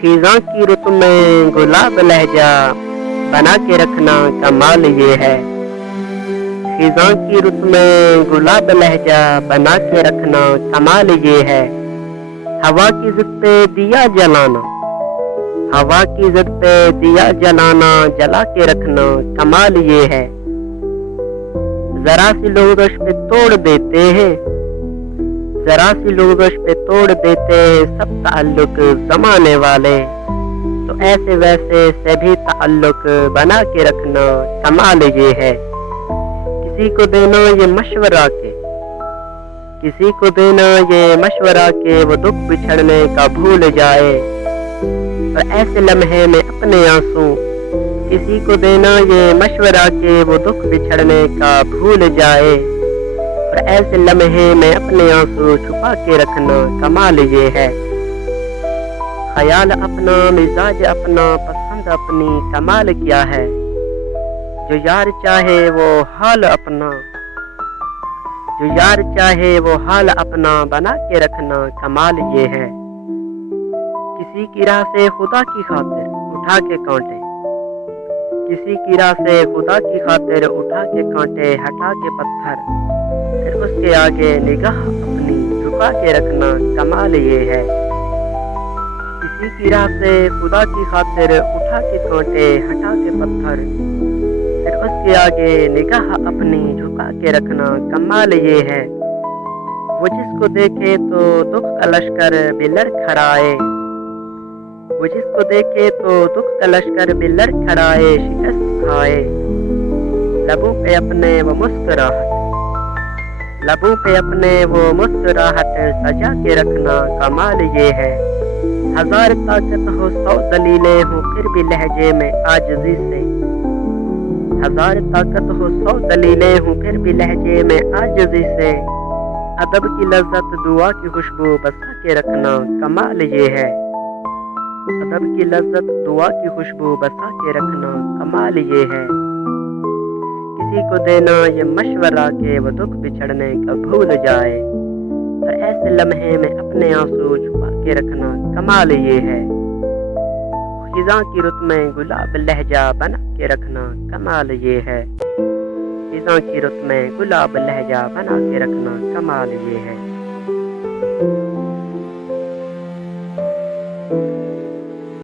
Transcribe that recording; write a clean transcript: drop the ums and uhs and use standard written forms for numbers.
خزاں کی رت میں گلاب لہجہ بنا کے رکھنا کمال یہ ہے۔ خزاں کی رت میں گلاب لہجہ بنا کے رکھنا کمال یہ ہے۔ ہوا کی ضد پہ دیا جلانا، ہوا کی ضد پہ دیا جلانا، جلا کے رکھنا کمال یہ ہے۔ ذرا سی لغزش پہ توڑ دیتے ہیں، ذرا سی لغزش پہ توڑ دیتے ہیں سب تعلق زمانے والے، تو ایسے ویسے سے بھی تعلق بنا کے رکھنا کمال یہ ہے۔ کسی کو دینا یہ مشورہ کے، کسی کو دینا یہ مشورہ کہ وہ دکھ بچھڑنے کا بھول جائے، اور ایسے لمحے میں اپنے آنسو، کسی کو دینا یہ مشورہ کہ وہ دکھ بچھڑنے کا بھول جائے، اور ایسے لمحے میں اپنے آنسو چھپا کے رکھنا کمال یہ ہے۔ خیال اپنا، مزاج اپنا، پسند اپنی، کمال کیا ہے۔ جو یار چاہے وہ حال اپنا، جو یار چاہے وہ حال اپنا بنا کے رکھنا کمال یہ ہے۔ کسی کی راہ سے خدا کی خاطر اٹھا کے کانٹے، کسی کی راہ سے خدا کی خاطر اٹھا کے کانٹے، ہٹا کے پتھر، پھر اس کے آگے نگاہ اپنی جھکا کے رکھنا کمال یہ ہے۔ کسی کی راہ سے خدا کی خاطر اٹھا کے کانٹے، ہٹا کے پتھر، پھر اس کے آگے نگاہ اپنی جھکا کے رکھنا کمال یہ ہے۔ وہ جس کو دیکھے تو دکھ کا لشکر بھی لڑکھڑائے، وہ جس کو دیکھے تو دکھ کا لشکر بھی لڑکھڑائے، شکست کھائے، لبوں پہ اپنے وہ مسکراہٹ، لبوں پہ اپنے وہ مسکراہٹ سجا کے رکھنا کمال یہ ہے۔ ہزار طاقت ہو، 100 دلیلیں ہوں، پھر بھی لہجے میں عاجزی سے، ہزار طاقت ہو، 100 دلیلیں ہوں، پھر بھی لہجے میں عاجزی سے، ادب کی لذت، دعا کی خوشبو بسا کے رکھنا کمال یہ ہے۔ ادب کی لذت، دعا کی خوشبو بسا کے رکھنا کمال یہ ہے۔ کسی کو دینا یہ مشورہ کہ وہ دکھ بچھڑنے کا بھول جائے، اور ایسے لمحے میں اپنے آنسو چھپا کے رکھنا کمال یہ ہے۔ خزاں کی رت میں گلاب لہجہ بنا کے رکھنا کمال یہ ہے۔ خزاں کی رت میں گلاب لہجہ بنا کے رکھنا کمال یہ ہے۔